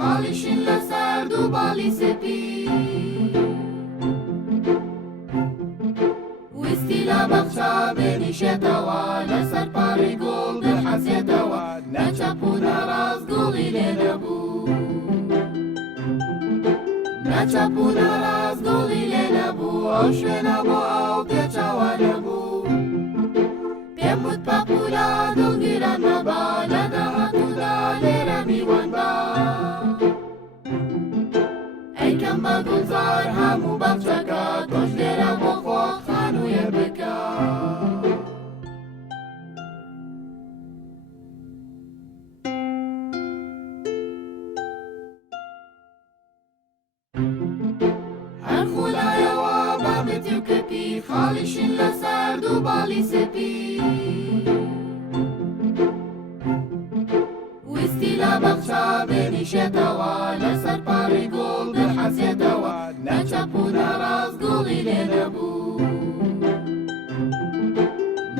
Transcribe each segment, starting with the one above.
خاڵیشن لەسەر دوو باڵی سپی ویستی لە بەخشا بێنیشێتەوە لەسەر پاڕی گوڵ دەحەزێتەوە نەچەپ و نەڕاست گوڵی لێ نەبوو نەچەپ و نەڕاست گوڵی لێ نەبوو ئەو شوێنە بۆ ئەو پێچەوە نەبوو پێم وت پەپوولە دڵگیران مەبە لە داهاتوودا لێرە میوان بە ئەیکەم بە گوڵزار هەموو بەخشەکە تۆش لێرە بۆ خۆت خانوویە بکە هەر خولایەوە بابەتی و کەپی خاڵیشن لەسەر دوو باڵی سپی ویستی لە بەخشا بێنیشێتەوە لەسەر پاڕی گوڵ دەحەزێتەوە نەچەپ و نەڕاست گوڵی لێ نەبوو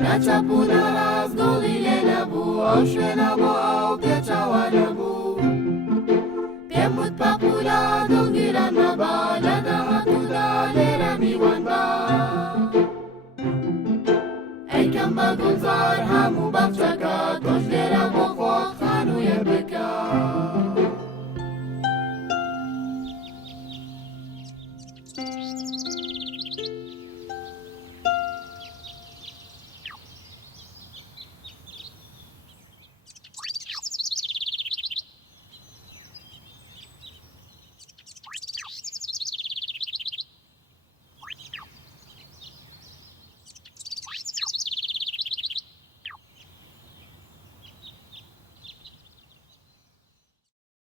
نەچەپ و نەڕاست گوڵی لێ نەبوو ئەو شوێنە بۆ ئەو پێچەوە نەبوو پێم وت پەپوولە دڵگیران مەبە لە داهاتوودا لێرە میوان بە ئەیکەم بە گوڵزار هەموو بەخشەکە تۆش لێرە بۆ خۆت خانوویە بکە